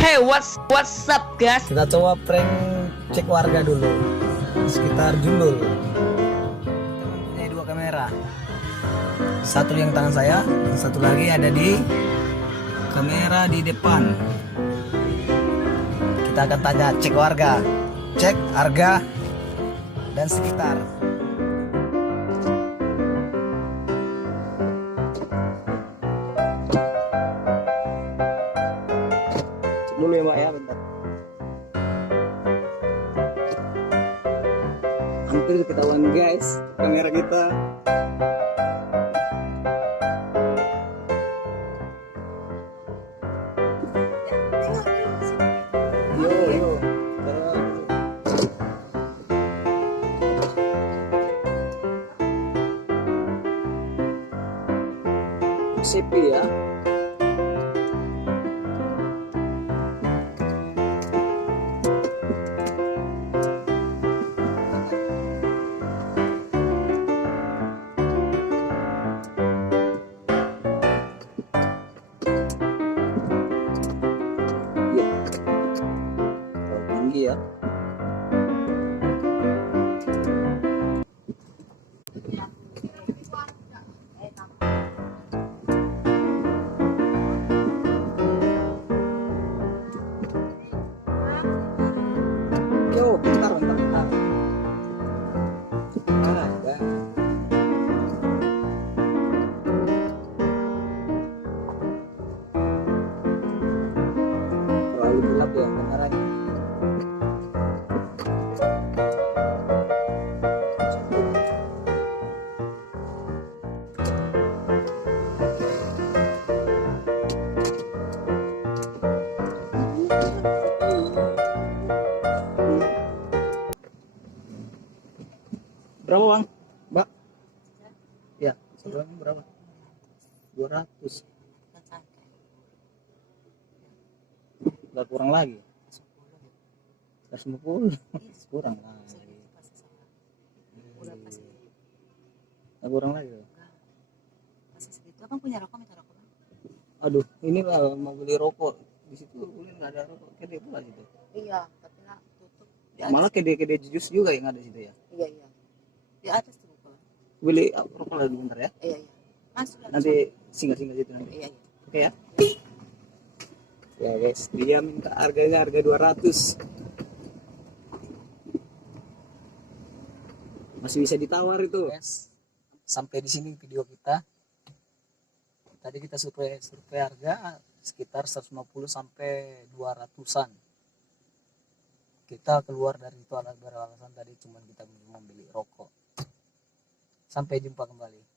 Hey, what's up guys? Kita coba prank cek warga dulu sekitar Jundul. Kita mempunyai dua kamera. Satu yang tangan saya, dan satu lagi ada di kamera di depan. Kita akan tanya cek warga, cek harga dan sekitar. Dulu ya Mbak ya, bentar. Hampir ketahuan guys kamera kita. Yo. Sepi ya. Tinggi ya. Yo, bentar. Ada. Terlalu gelap ya kameranya. Berapa bang? Mbak? Ya, sebelumnya berapa? 200. Nggak kurang lagi? 150. Kurang lagi. Nggak kurang lagi? Abang punya rokok, minta rokok bang. Aduh, ini lah mau beli rokok. Di situ boleh nggak ada rokok? Kede pula situ. Iya, tapi nak tutup. Malah kede jus juga yang ada di situ ya. Iya. Di atas tuh rokok. Beli rokok lagi bentar ya. Iya. Masuk lah. Nanti singgah situ nanti. Iya. Oke ya. Ya guys, dia minta harganya harga 200. Masih bisa ditawar itu. Guys, sampai di sini video kita. Tadi kita survei harga sekitar 150 sampai 200-an. Kita keluar dari itu beralasan tadi cuma kita mau beli rokok. Sampai jumpa kembali.